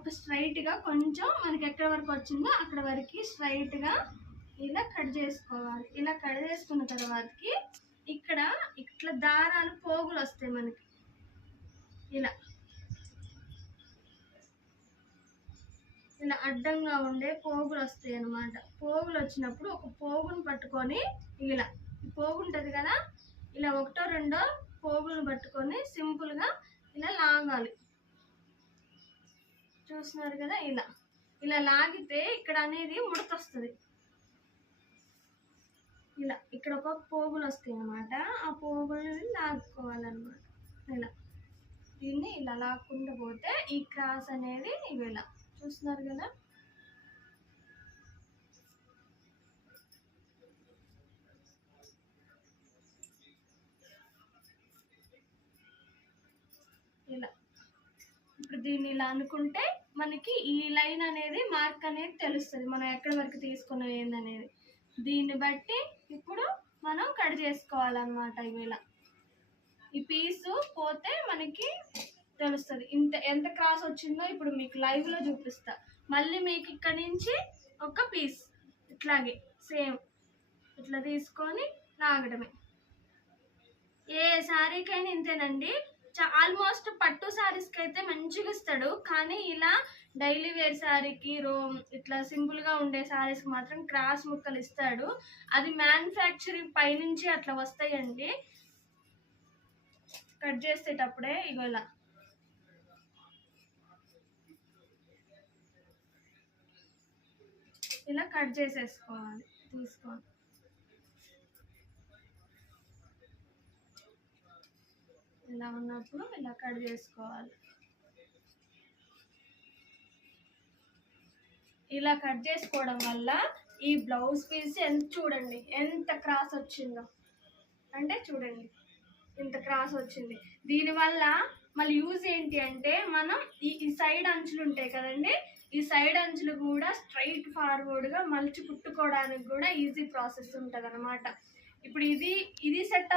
ఒక స్ట్రైట్గా కొంచెం మనకి ఎక్కడ వరకు వచ్చిందో అక్కడ వరకు స్ట్రైట్గా ఇలా కట్ చేసుకోవాలి. ఇలా కట్ చేసుకున్న తర్వాతకి ఇక్కడ ఇట్లా దారాలు పోగులు వస్తాయి మనకి. ఇలా ఇలా అడ్డంగా ఉండే పోగులు వస్తాయి అన్నమాట. పోగులు వచ్చినప్పుడు ఒక పోగును పట్టుకొని ఇలా పోగు ఉంటుంది కదా, ఇలా ఒకటో రెండో పోగులను పట్టుకొని సింపుల్గా ఇలా లాగాలి. చూస్తున్నారు కదా, ఇలా ఇలా లాగితే ఇక్కడ అనేది ముడత వస్తుంది. ఇలా ఇక్కడ ఒక పోగులు వస్తాయి అన్నమాట. ఆ పోగులని లాక్కోవాలన్నమాట. ఇలా దీన్ని ఇలా లాక్కుంటూ పోతే ఈ క్రాస్ అనేది ఇలా చూస్తున్నారు కదా. ఇలా ఇప్పుడు దీన్ని ఇలా అనుకుంటే మనకి ఈ లైన్ అనేది మార్క్ అనేది తెలుస్తుంది, మనం ఎక్కడి వరకు తీసుకున్నది ఏందనేది. దీన్ని బట్టి ఇప్పుడు మనం కట్ చేసుకోవాలన్నమాట. ఇలా ఈ పీసు పోతే మనకి తెలుస్తుంది ఎంత క్రాస్ వచ్చిందో. ఇప్పుడు మీకు లైవ్లో చూపిస్తా. మళ్ళీ మీకు ఇక్కడ నుంచి ఒక పీస్ ఇట్లాగే సేమ్ ఇట్లా తీసుకొని లాగడమే. ఏ శారీకైనా ఇంతేనండి. ఆల్మోస్ట్ పట్టు శారీస్కి అయితే మంచిగా ఇస్తాడు, కానీ ఇలా డైలీ వేర్ శారీకి ఇట్లా సింపుల్గా ఉండే శారీస్కి మాత్రం క్రాస్ ముక్కలు ఇస్తాడు. అది మ్యానుఫ్యాక్చరింగ్ పైనుంచి అట్లా వస్తాయండి. కట్ చేసేటప్పుడే ఇగో ఇలా కట్ చేసేసుకోవాలి. తీసుకోవాలి ఇలా ఉన్నప్పుడు ఇలా కట్ చేసుకోవాలి. ఇలా కట్ చేసుకోవడం వల్ల ఈ బ్లౌజ్ పీస్ చూడండి ఎంత క్రాస్ వచ్చిందో. అంటే చూడండి ఇంత క్రాస్ వచ్చింది. దీనివల్ల మళ్ళీ యూజ్ ఏంటి అంటే మనం ఈ సైడ్ అంచులు ఉంటాయి కదండి, ఈ సైడ్ అంచులు కూడా స్ట్రైట్ ఫార్వర్డ్గా మలిచి కుట్టుకోవడానికి కూడా ఈజీ ప్రాసెస్ ఉంటుంది అన్నమాట. ఇప్పుడు ఇది సెట్